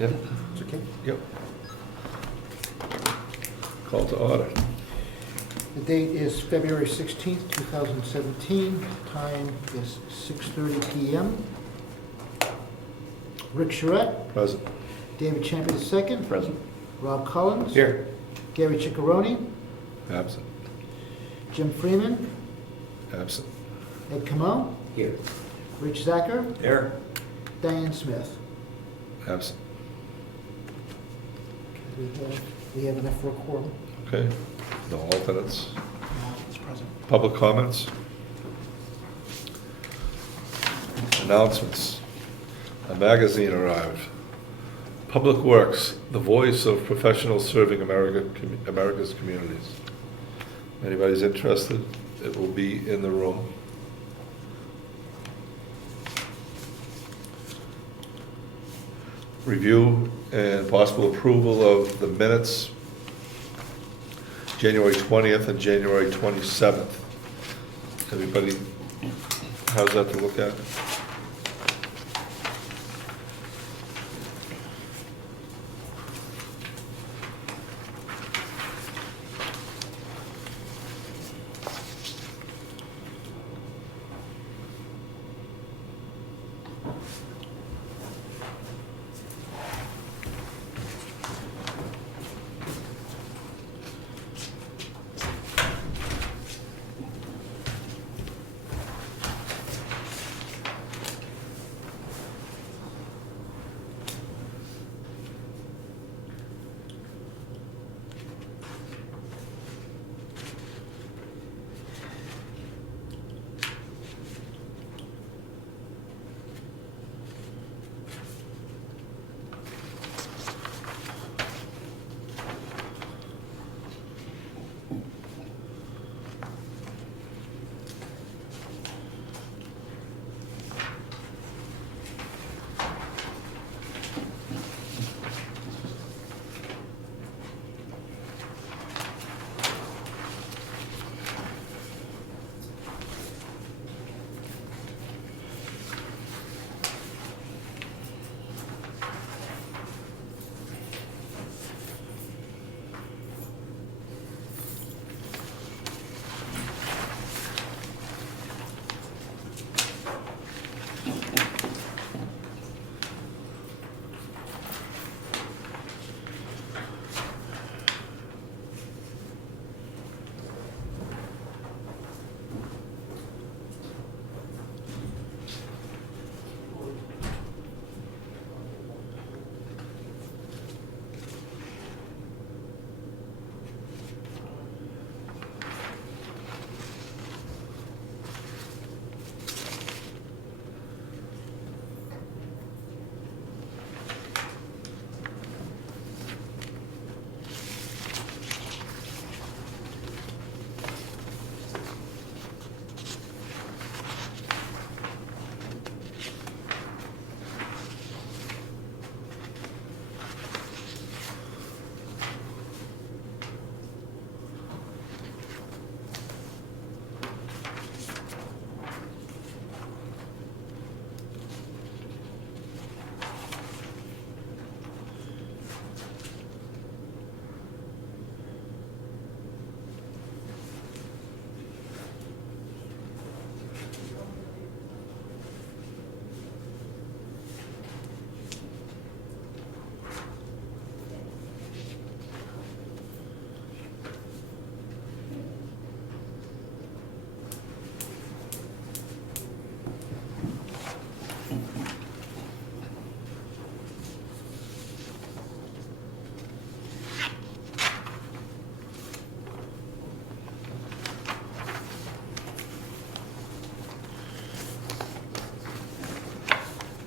Yep. It's okay. Yep. Call to order. The date is February 16th, 2017. Time is 6:30 PM. Rick Surrette, Present. David Champy II, Present. Rob Collins. Here. Geary Ciccarone, Absent. Jim Freeman, Absent. Ed Comeau, Here. Rich Zacher, Here. Dianne Smith. Absent. We have enough for a quorum. Okay. No alternates. It's present. Public comments. Announcements. A magazine arrived. Public Works, the voice of professionals serving America's communities. If anybody's interested, it will be in the room. Review and possible approval of the minutes, January 20th and January 27th. Everybody, how's that to look at?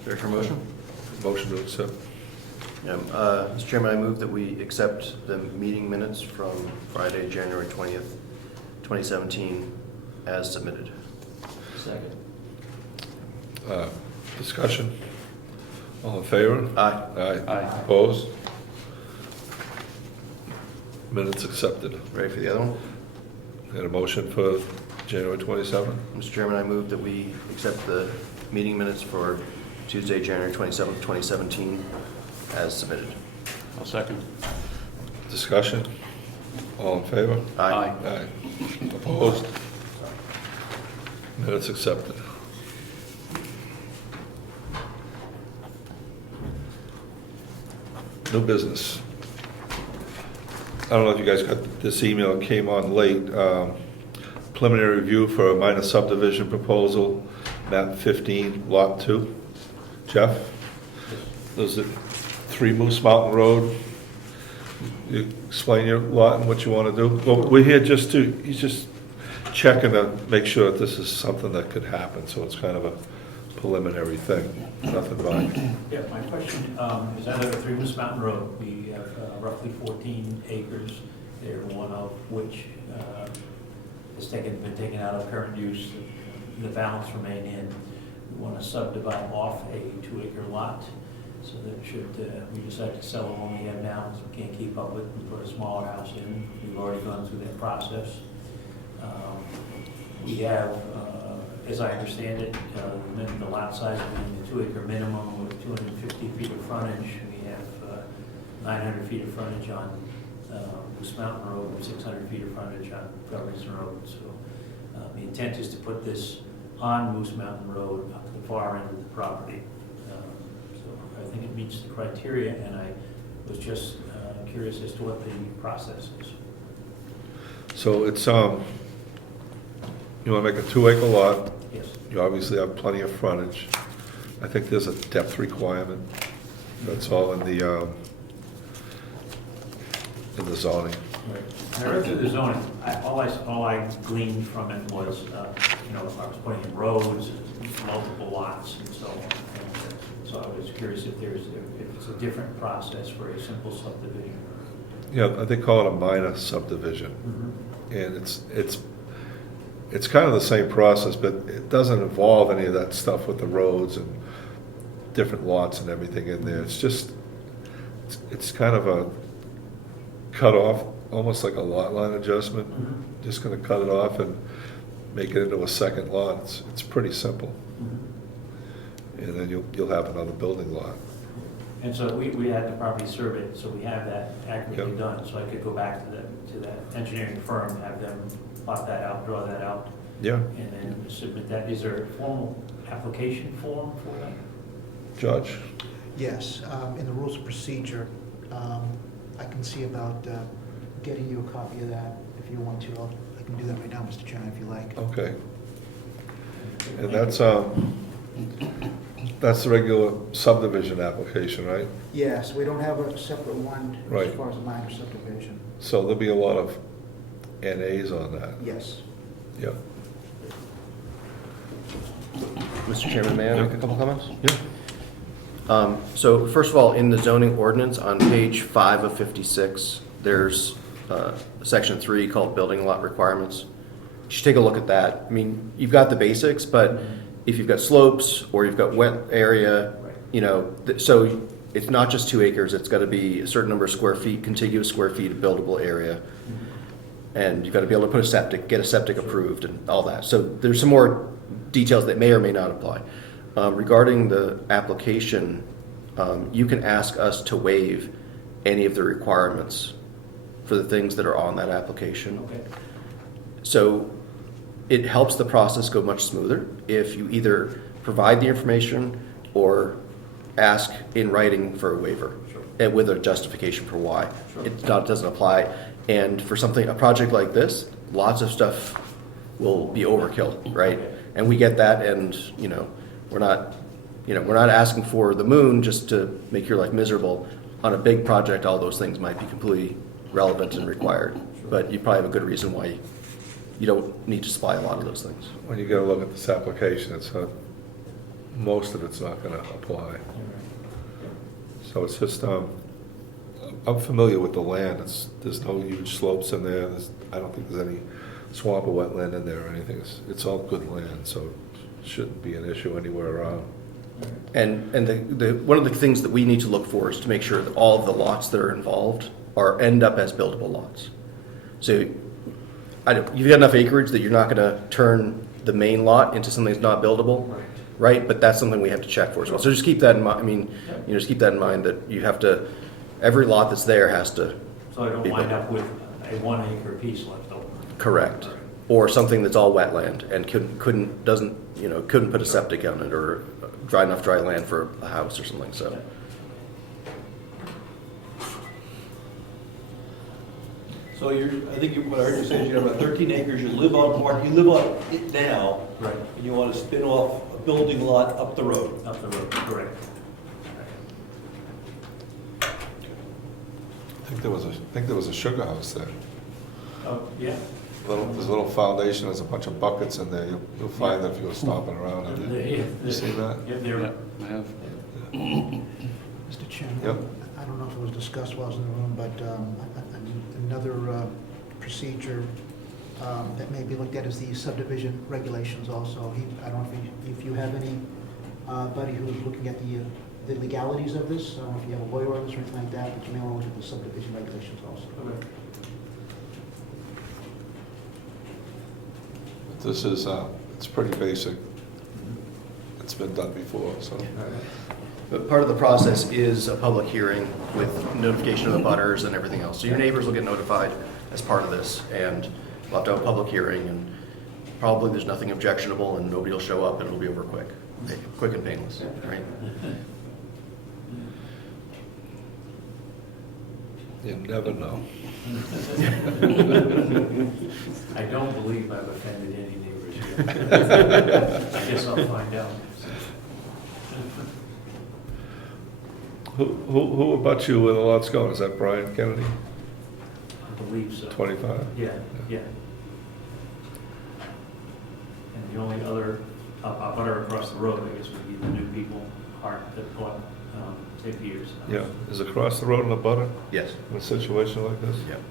Ready for motion? Motion to accept. Mr. Chairman, I move that we accept the meeting minutes from Friday, January 20th, 2017, as submitted. Second. Discussion. All in favor? Aye. Aye. Aye. Opposed? Minutes accepted. Ready for the other one? Got a motion for January 27th? Mr. Chairman, I move that we accept the meeting minutes for Tuesday, January 27th, 2017, as submitted. I'll second. Discussion? All in favor? Aye. Aye. Opposed? Minutes accepted. New business. I don't know if you guys got this email, it came on late. Preliminary review for a minor subdivision proposal, map 15, lot 2. Jeff? Those are 3 Moose Mountain Road. You explain your lot and what you want to do? Well, we're here just to, he's just checking to make sure that this is something that could happen, so it's kind of a preliminary thing, nothing by. Yeah, my question is out of 3 Moose Mountain Road, we have roughly 14 acres there, one of which has been taken out of current use, the balance remain in. We want to subdivide off a 2-acre lot, so that should we decide to sell the one we have now, because we can't keep up with, we put a smaller house in. We've already gone through that process. We have, as I understand it, the lot size being the 2-acre minimum with 250 feet of frontage. We have 900 feet of frontage on Moose Mountain Road and 600 feet of frontage on Government Road. So the intent is to put this on Moose Mountain Road up to the far end of the property. So I think it meets the criteria, and I was just curious as to what the process is. So it's, you want to make a 2-acre lot. Yes. You obviously have plenty of frontage. I think there's a depth requirement. That's all in the zoning. Right. And I read through the zoning. All I gleaned from it was, I was putting in roads, multiple lots, and so on. And so I was curious if it's a different process for a simple subdivision. Yeah, they call it a minor subdivision. And it's kind of the same process, but it doesn't involve any of that stuff with the roads and different lots and everything in there. It's just, it's kind of a cut off, almost like a lot line adjustment. Just gonna cut it off and make it into a second lot. It's pretty simple. And then you'll have another building lot. And so we had the property surveyed, so we have that accurately Yep. done. So I could go back to that engineering firm, have them plot that out, draw that out, Yeah, and then submit that. Is there a formal application form for that? Judge? Yes, in the rules of procedure, I can see about getting you a copy of that if you want to. I can do that right now, Mr. Chairman, if you like. Okay. And that's the regular subdivision application, right? Yes, we don't have a separate one Right. as far as a minor subdivision. So there'll be a lot of NAs on that. Yes. Yeah. Mr. Chairman, may I make a couple comments? Yeah. So first of all, in the zoning ordinance on page 5 of 56, there's section 3 called building lot requirements. You should take a look at that. I mean, you've got the basics, but if you've got slopes or you've got wet area, so it's not just 2 acres, it's got to be a certain number of square feet, contiguous square feet of buildable area. And you've got to be able to put a septic, get a septic approved and all that. So there's some more details that may or may not apply. Regarding the application, you can ask us to waive any of the requirements for the things that are on that application. Okay. So it helps the process go much smoother if you either provide the information or ask in writing for a waiver. Sure. And with a justification for why. Sure. It doesn't apply. And for a project like this, lots of stuff will be overkill, right? Okay. And we get that, and we're not asking for the moon just to make your life miserable. On a big project, all those things might be completely relevant and required, but you probably have a good reason why you don't need to supply a lot of those things. When you get a look at this application, most of it's not gonna apply. So it's just, I'm familiar with the land. There's no huge slopes in there. I don't think there's any swamp or wetland in there or anything. It's all good land, so it shouldn't be an issue anywhere around. And one of the things that we need to look for is to make sure that all of the lots that are involved end up as buildable lots. So you've got enough acreage that you're not going to turn the main lot into something that's not buildable. Right. right? But that's something we have to check for as well. So just keep that in mind. I mean, just keep that in mind that you have to, every lot that's there has to. So I don't be wind built. up with a 1 acre piece left over. Correct. Or something that's all wetland and couldn't put a septic on it, or enough dry land for a house or something, so. So what I heard you say is you have about 13 acres, you live on it now. Right. And you want to spin off a building lot up the road. Up the road, correct. I think there was a sugar house there. Oh, yeah. There's a little foundation, there's a bunch of buckets in there. You'll find that if you were stomping around in there. You see that? Yeah, they're, I have. Mr. Chairman? Yep. I don't know if it was discussed while I was in the room, but another procedure that may be looked at is the subdivision regulations also. I don't know if you have anybody who's looking at the legalities of this. I don't know if you have a lawyer on this or anything like that, but you may want to look at the subdivision regulations also. okay. This is, it's pretty basic. It's been done before, so. All right. But part of the process is a public hearing with notification of the butters and everything else. So your neighbors will get notified as part of this, and we'll have to have a public hearing, and probably there's nothing objectionable, and nobody will show up, and it'll be over quick and painless, right? You never know. I don't believe I've offended any neighbors yet. I guess I'll find out. Who about you where the lot's going? Is that Brian Kennedy? I believe so. 25? Yeah, yeah. And the only other butter across the road, I guess, would be the new people, Hart, that bought St. Peter's. Yeah. Is across the road in a butter Yes. in a situation like this? Yep.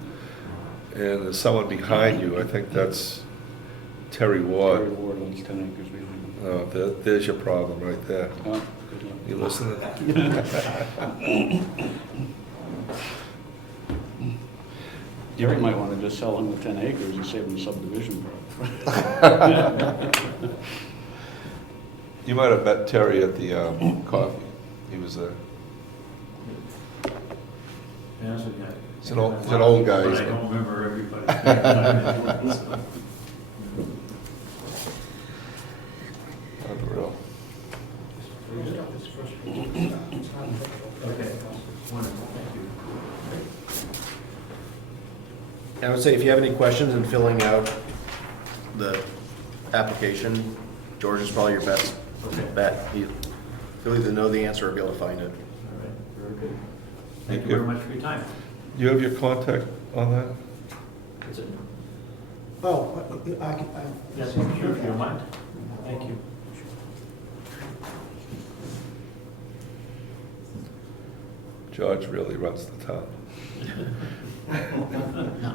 And there's someone behind you. I think that's Terry Terry Ward. Ward owns 10 acres behind him. Oh, there's your problem right there. Oh, good luck. You listening? Terry might want to just sell him the 10 acres and save him the subdivision problem. You might have met Terry at the coffee. He was there. Yeah, that's a guy. He's an old guy, But I isn't he? don't remember everybody. Unreal. Okay, wonderful, thank you. I would say if you have any questions in filling out the application, George is probably your best bet. He'll either know the answer or be able to find it. All right, very good. Thank Thank you you. very much for your time. You have your contact on that? That's it. Oh, I can. Yes, sure, if you don't mind. Thank you. George really runs the town. No.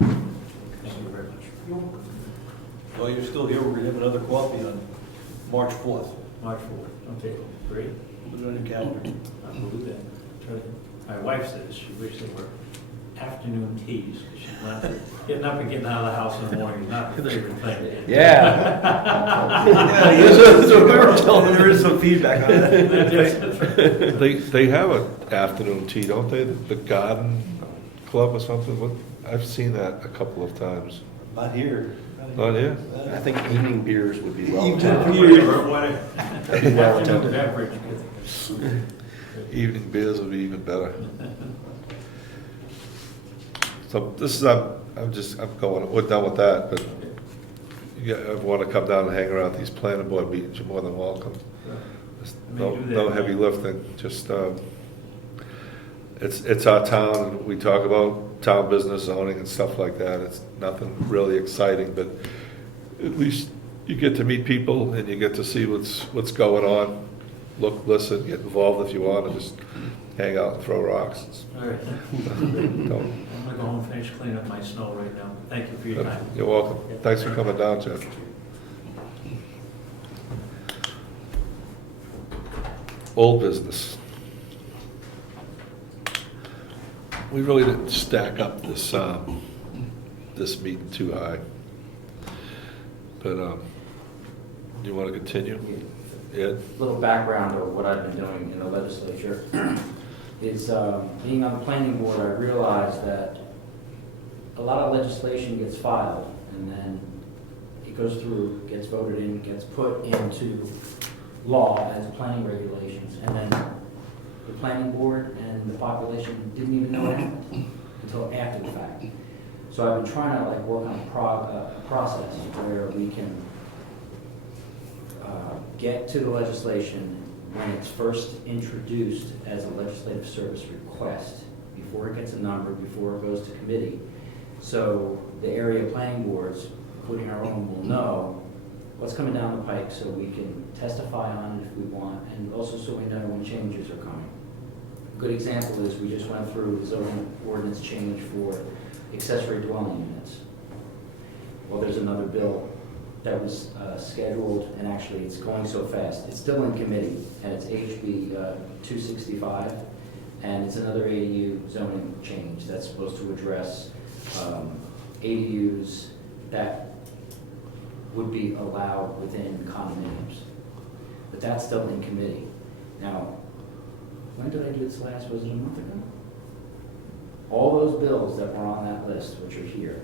Thank you very much. While you're still here, we're going to have another coffee on March 4th. March 4th, okay, great. Put it on your calendar. I will do that. Try to- My wife says she wished there were afternoon teas, because she's not, getting up and getting out of the house in the morning is not her favorite thing. Yeah. That's what we were telling, there is some feedback on that. They have an afternoon tea, don't they? The Garden Club or something? I've seen that a couple of times. Not here. Not here? I think evening beers would be well Evening attended. beers. Well Afternoon attended. beverage. Evening beers would be even better. So this is, I'm going, we're done with that, but you want to come down and hang around these planning board meetings, you're more than welcome. There's No heavy lifting, just, it's our town, and we talk about town business, zoning and stuff like that. It's nothing really exciting, but at least you get to meet people and you get to see what's going on. look, listen, get involved if you want, and just hang out and throw rocks. All right. Don't- I'm gonna go home and finish cleaning up my snow right now. Thank you for your time. You're welcome. Thanks for coming down, Jeff. Old business. We really didn't stack up this, this meeting too high. But, you want to continue? Ed? Little background of what I've been doing in the legislature is, being on the planning board, I realized that a lot of legislation gets filed, and then it goes through, gets voted in, gets put into law as planning regulations, and then the planning board and the population didn't even know it happened until after the fact. So I've been trying to like work on a process where we can get to the legislation when it's first introduced as a legislative service request, before it gets a number, before it goes to committee. So the area planning boards, including our own, will know what's coming down the pike so we can testify on it if we want, and also so we know when changes are coming. A good example is we just went through the zoning ordinance change for accessory dwelling units. Well, there's another bill that was scheduled, and actually it's going so fast. It's still in committee, and it's HB 265, and it's another ADU zoning change that's supposed to address ADUs that would be allowed within condominiums. But that's still in committee. Now, when did I do this last? Was it a month ago? All those bills that were on that list, which are here,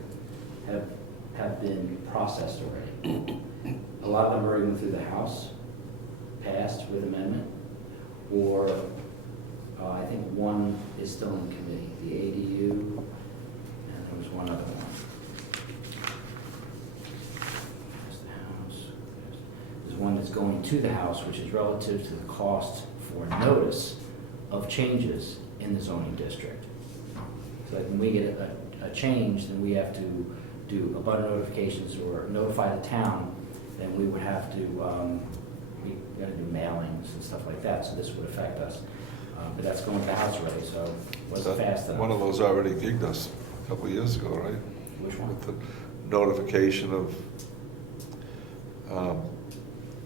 have been processed already. A lot of them are even through the House, passed with amendment, or I think one is still in committee, the ADU, and there was one other one. There's the House. There's one that's going to the House, which is relative to the cost for notice of changes in the zoning district. So that when we get a change, then we have to do a butter notifications or notify the town, then we would have to, we gotta do mailings and stuff like that, so this would affect us. But that's going to the House already, so it wasn't fast enough. One of those already gigged us a couple of years ago, right? Which one? With the notification of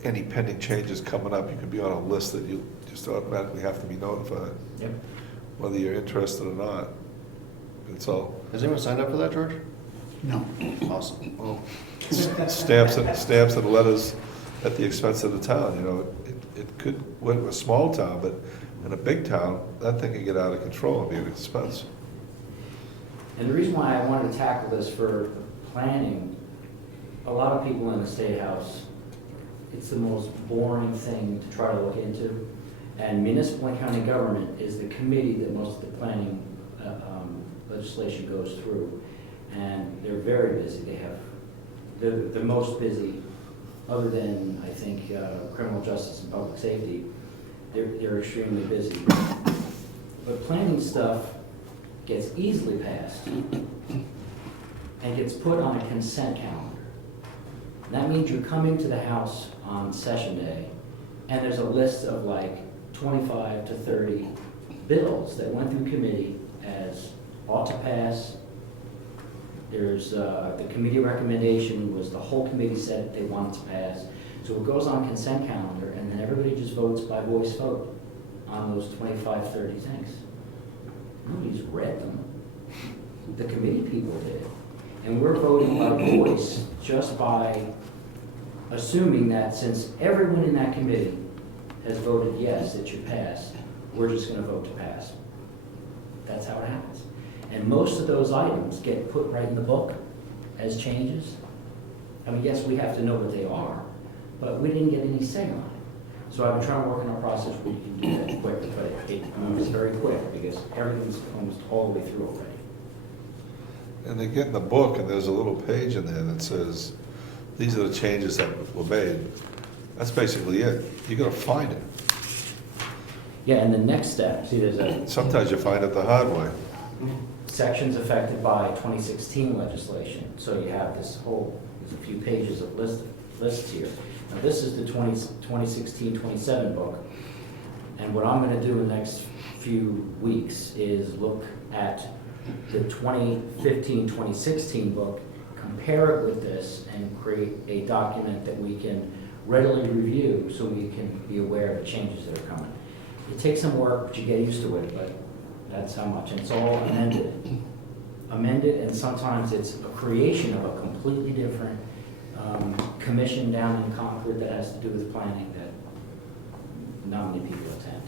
any pending changes coming up, you can be on a list that you just automatically have to be notified, Yep. whether you're interested or not. It's all, Has anyone signed up for that, George? No. Awesome. well, stamps and letters at the expense of the town, you know. It could, we're a small town, but in a big town, that thing can get out of control and be an expense. And the reason why I wanted to tackle this for planning, a lot of people in the State House, it's the most boring thing to try to look into. And municipal and county government is the committee that most of the planning legislation goes through. And they're very busy. They're the most busy, other than, I think, criminal justice and public safety. They're extremely busy. But planning stuff gets easily passed and gets put on a consent calendar. And that means you come into the House on session day, and there's a list of like 25 to 30 bills that went through committee as ought to pass. There's the committee recommendation was the whole committee said they wanted to pass. So it goes on consent calendar, and then everybody just votes by voice vote on those 25, 30 things. Nobody's read them. The committee people did. And we're voting by voice just by assuming that since everyone in that committee has voted yes, it should pass, we're just going to vote to pass. That's how it happens. And most of those items get put right in the book as changes. I mean, yes, we have to know what they are, but we didn't get any say on it. So I've been trying to work on a process where you can do that quick, but it moves very quick because everything's almost all the way through already. And they get in the book, and there's a little page in there that says, these are the changes that were made. That's basically it. You gotta find it. Yeah, and the next step, see, there's a Sometimes you find it the hard way. sections affected by 2016 legislation. So you have this whole, there's a few pages of lists here. Now this is the 2016-27 book. And what I'm gonna do in the next few weeks is look at the 2015, 2016 book, compare it with this, and create a document that we can readily review so we can be aware of the changes that are coming. It takes some work, but you get used to it, but that's how much. And it's all amended. Amended, and sometimes it's a creation of a completely different commission down in Concord that has to do with planning that not many people attend.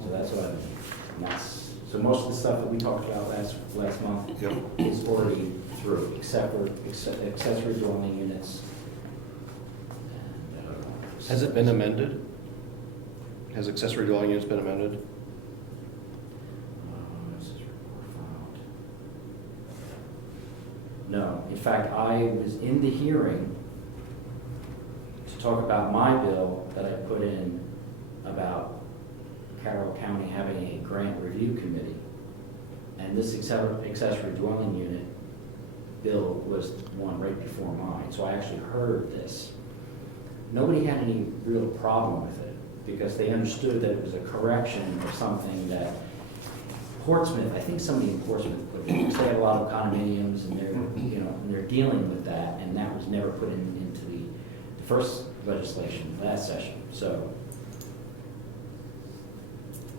So that's what I mean. And that's, so most of the stuff that we talked about last month Yep. is already through, except for accessory dwelling units. And, Has it been amended? Has accessory dwelling units been amended? This is report filed. No, in fact, I was in the hearing to talk about my bill that I put in about Carroll County having a grant review committee. And this accessory dwelling unit bill was one right before mine, so I actually heard this. Nobody had any real problem with it, because they understood that it was a correction of something that Portsmouth, I think somebody in Portsmouth put in, because they have a lot of condominiums and they're, you know, and they're dealing with that, and that was never put into the first legislation, last session, so.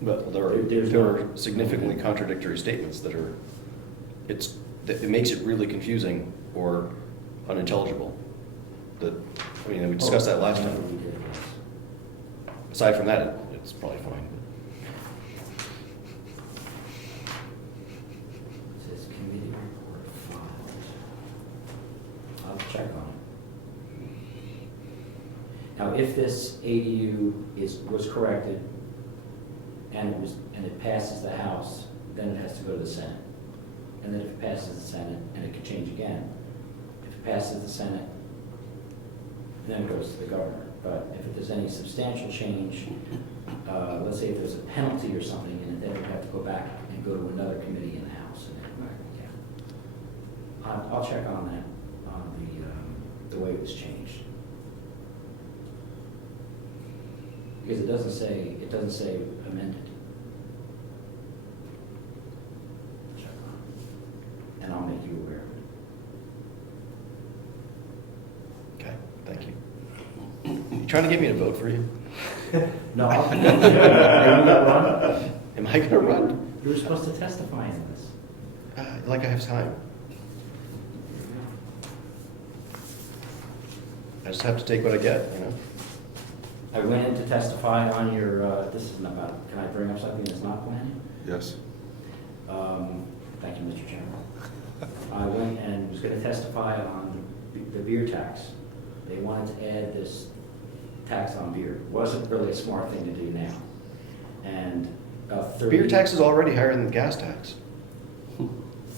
But there There's are significantly contradictory statements that are, it makes it really confusing or unintelligible. I mean, we discussed that last time. We did, yes. Aside from that, it's probably fine. It says committee report filed. I'll check on it. Now, if this ADU was corrected and it passes the House, then it has to go to the Senate. And then if it passes the Senate, and it could change again. If it passes the Senate, then it goes to the governor. But if there's any substantial change, let's say if there's a penalty or something, and then we have to go back and go to another committee in the House and then back again. I'll check on that, on the way it was changed. Because it doesn't say amended. Check on it. And I'll make you aware of it. Okay, thank you. You trying to get me to vote for you? No, are you gonna run? Am I gonna run? You were supposed to testify in this. Like I have time. I just have to take what I get, you know? I went in to testify on your, this is not about, can I bring up something that's not planning? Yes. Thank you, Mr. Chairman. I went and was gonna testify on the beer tax. They wanted to add this tax on beer. Wasn't really a smart thing to do now. And about 30... Beer tax is already higher than the gas tax.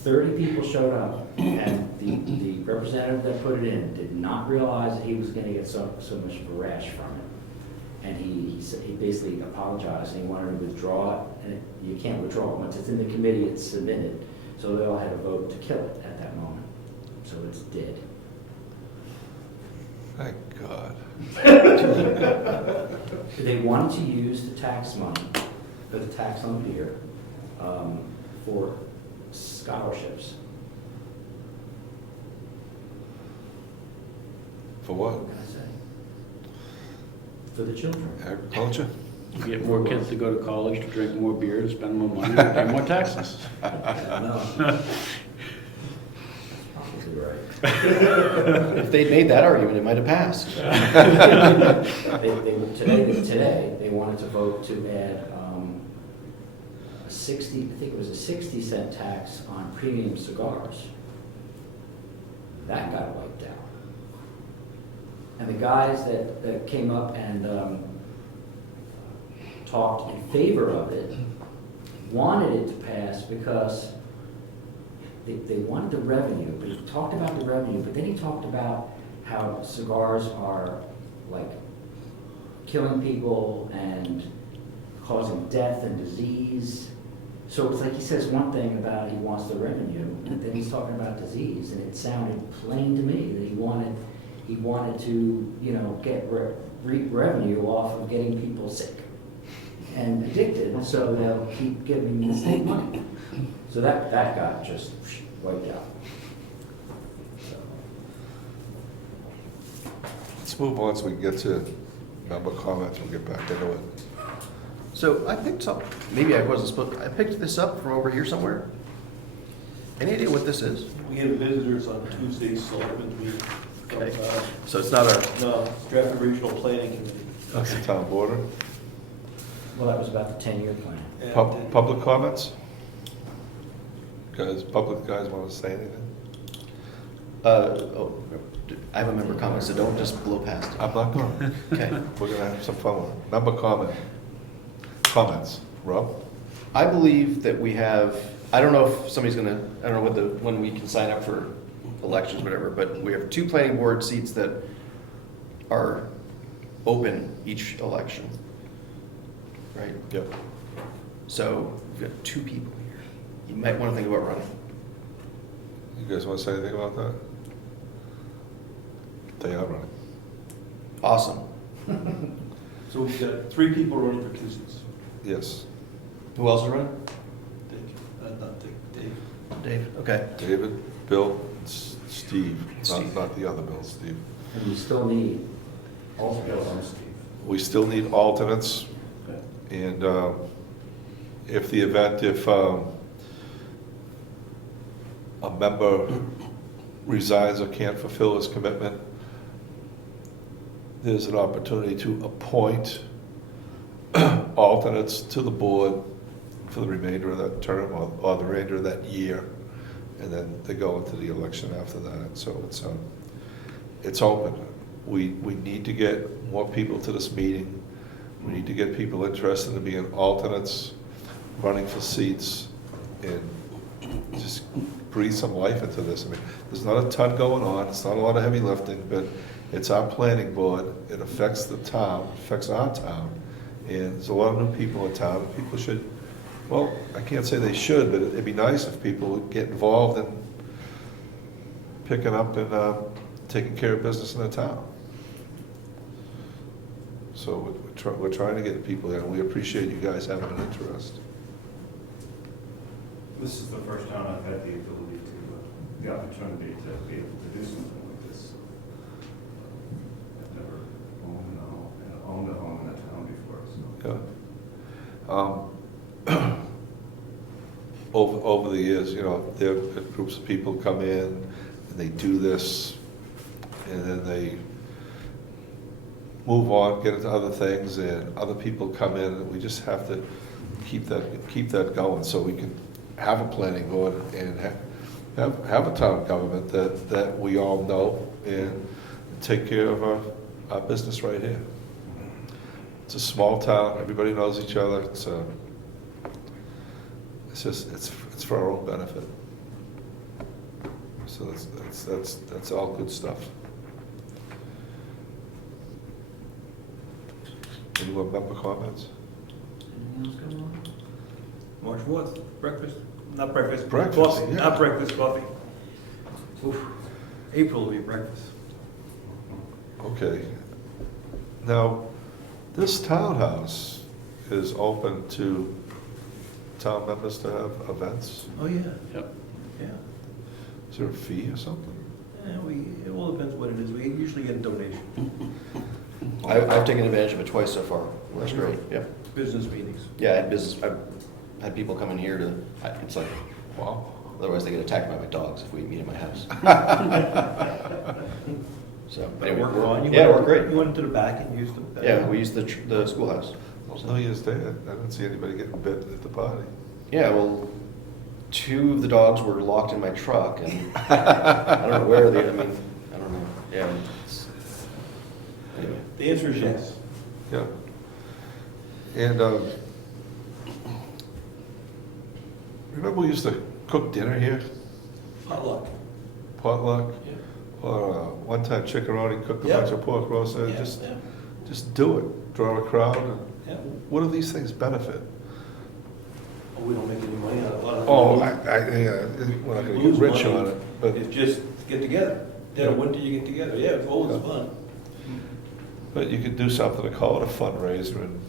30 people showed up, and the representative that put it in did not realize that he was gonna get so much of a rash from it. And he basically apologized, and he wanted to withdraw it, and you can't withdraw it. Once it's in the committee, it's submitted. So they all had a vote to kill it at that moment. So it's dead. Thank God. They wanted to use the tax money, for the tax on beer, for scholarships. For what? What can I say? For the children. Agriculture? Get more kids to go to college, to drink more beer, to spend more money, to pay more taxes. No. Probably right. If they'd made that argument, it might have passed. Today, they wanted to vote to add a 60, I think it was a 60-cent tax on premium cigars. That got wiped out. And the guys that came up and talked in favor of it wanted it to pass because they wanted the revenue. But he talked about the revenue, but then he talked about how cigars are like killing people and causing death and disease. So it's like he says one thing about he wants the revenue, and then he's talking about disease, and it sounded plain to me that he wanted to, you know, get revenue off of getting people sick. and addicted, so they'll keep giving the state money. So that got just wiped out. So, Let's move on so we can get to member comments, we'll get back into it. So I picked up, maybe I wasn't supposed, I picked this up from over here somewhere. Any idea what this is? We had visitors on Tuesday's selectmen's meeting. Okay. So it's not a, No, Stratford Regional Planning Committee. That's the town border. well, that was about the 10-year plan. And, Public comments? Public guys want to say anything? oh, I have a member comment, so don't just blow past it. I'm not going. Okay. We're gonna have some fun with it. Member comments. Rob? I believe that we have, I don't know if somebody's gonna, I don't know when we can sign up for elections, whatever, but we have 2 planning board seats that are open each election. Right? Yep. So we've got 2 people here. You might want to think about running. You guys want to say anything about that? They are running. Awesome. So we've got 3 people running for 2 seats. Yes. Who else is running? Dave. Dave, okay. David, Bill, Steve. Steve. Not the other Bill, Steve. And we still need alternates. We still need alternates. And if a member resigns or can't fulfill his commitment, there's an opportunity to appoint alternates to the board for the remainder of that term or the remainder of that year. And then they go into the election after that. So it's open. We need to get more people to this meeting. We need to get people interested in being alternates, running for seats, and just breathe some life into this. I mean, there's not a ton going on, it's not a lot of heavy lifting, but it's our planning board, it affects the town, affects our town, and there's a lot of new people in town, and people should, well, I can't say they should, but it'd be nice if people would get involved in picking up and taking care of business in the town. So we're trying to get people in, and we appreciate you guys having an interest. This is the first time I've had the ability to, the opportunity to be able to do something like this. I've never owned a home in a town before, so. Yeah. Over the years, you know, there are groups of people come in, and they do this, and then they move on, get into other things, and other people come in, and we just have to keep that going, so we can have a planning board and have a town government that we all know and take care of our business right here. It's a small town, everybody knows each other, it's for our own benefit. So that's all good stuff. Any more member comments? Anything else going on? March 4th, breakfast, not breakfast, Breakfast, coffee, yeah. not breakfast, coffee. Oof. April will be breakfast. Okay. Now, this townhouse is open to town members to have events? Oh, yeah, Yep. yeah. Is there a fee or something? It all depends what it is. We usually get a donation. I've taken advantage of it twice so far. That's great, yeah. Business meetings. Yeah, I've had people come in here to, it's like, wow, otherwise they get attacked by my dogs if we meet at my house. So, But it anyway, worked fine. yeah, it worked great. You went into the back and used the. Yeah, we used the schoolhouse. New Year's Day, I didn't see anybody getting bit at the party. Yeah, well, 2 of the dogs were locked in my truck, and I don't know where they, I don't know, yeah. Anyway. The answer is yes. Yeah. And remember we used to cook dinner here, Potluck. potluck? Yeah. Or one time Ciccarone cooked a Yeah. bunch of pork roast, and Yeah, just yeah. do it, draw a crowd. And Yeah. what do these things benefit? Oh, we don't make any money out of it. Oh, we're not gonna get rich on it, but, It's just get together. Dead of winter, you get together. Yeah, it's always Yeah. fun. but you could do something to call it a fundraiser and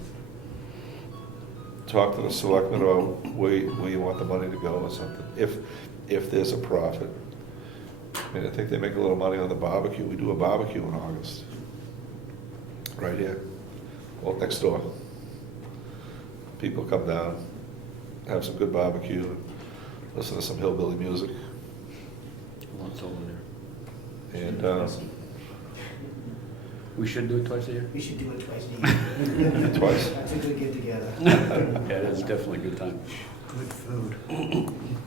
talk to the selectmen about where you want the money to go or something, if there's a profit. I mean, I think they make a little money on the barbecue. We do a barbecue in August. Right here, well, next door. People come down, have some good barbecue, listen to some hillbilly music, Lots over there. and, We should do it twice a year? We should do it twice a year. twice. That's a good get together. Yeah, that's definitely a good time. Good food.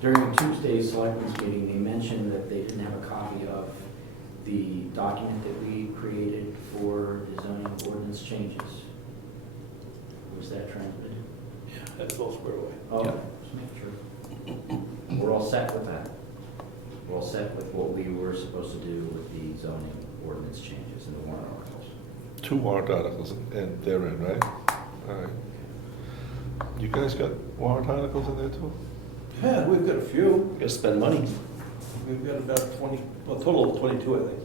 During Tuesday's selectmen's meeting, they mentioned that they didn't have a copy of the document that we created for the zoning ordinance changes. Was that transmitted? Yeah, that's all squared away. Oh, Yeah. just make sure. We're all set with that. We're all set with what we were supposed to do with the zoning ordinance changes in the warrant articles. 2 warrant articles, and they're in, right? All right. You guys got warrant articles in there too? Yeah, we've got a few. Gotta spend money. We've got about 20, well, total of 22, I think.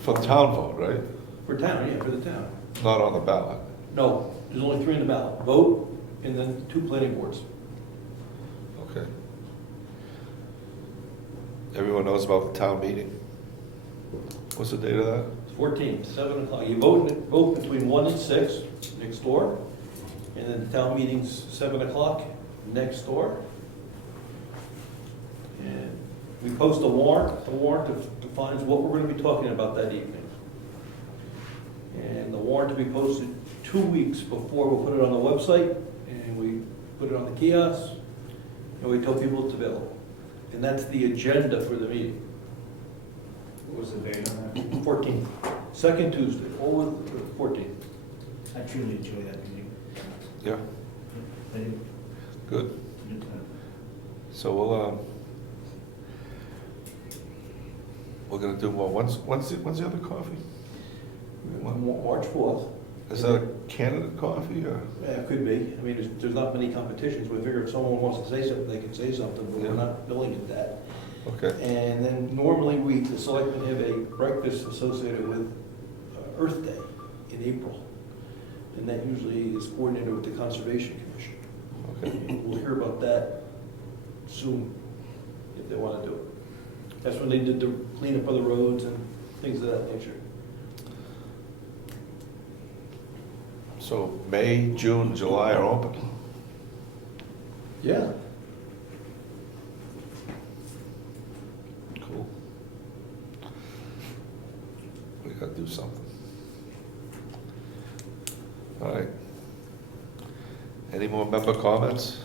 For the town vote, right? For town, yeah, for the town. Not on the ballot. No, there's only 3 in the ballot. Vote, and then 2 planning boards. Okay. Everyone knows about the town meeting. What's the date of that? 14, 7 o'clock. You vote between 1 and 6 next door, and then the town meeting's 7 o'clock next door. And we post a warrant. The warrant defines what we're going to be talking about that evening. And the warrant to be posted 2 weeks before we'll put it on the website, and we put it on the kiosks, and we tell people it's available. And that's the agenda for the meeting. What was the date on that? 14th, second Tuesday, over 14th. I truly enjoy that meeting. Yeah, I do. good. So we're gonna do more. When's the other coffee? March 4th. Is that a candidate coffee or? Yeah, it could be. I mean, there's not many competitions. We figure if someone wants to say something, they can say something, but Yeah. we're not billing it that. Okay, And then normally the selectmen have a breakfast associated with Earth Day in April. And that usually is coordinated with the Conservation Commission. okay. And we'll hear about that soon, if they want to do it. That's when they did the cleanup of the roads and things of that nature. So May, June, July are open. Yeah. Cool. We gotta do something. All right. Any more member comments?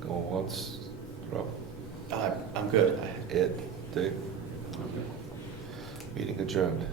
Going once, Rob, I'm good. Ed, Dave, meeting adjourned.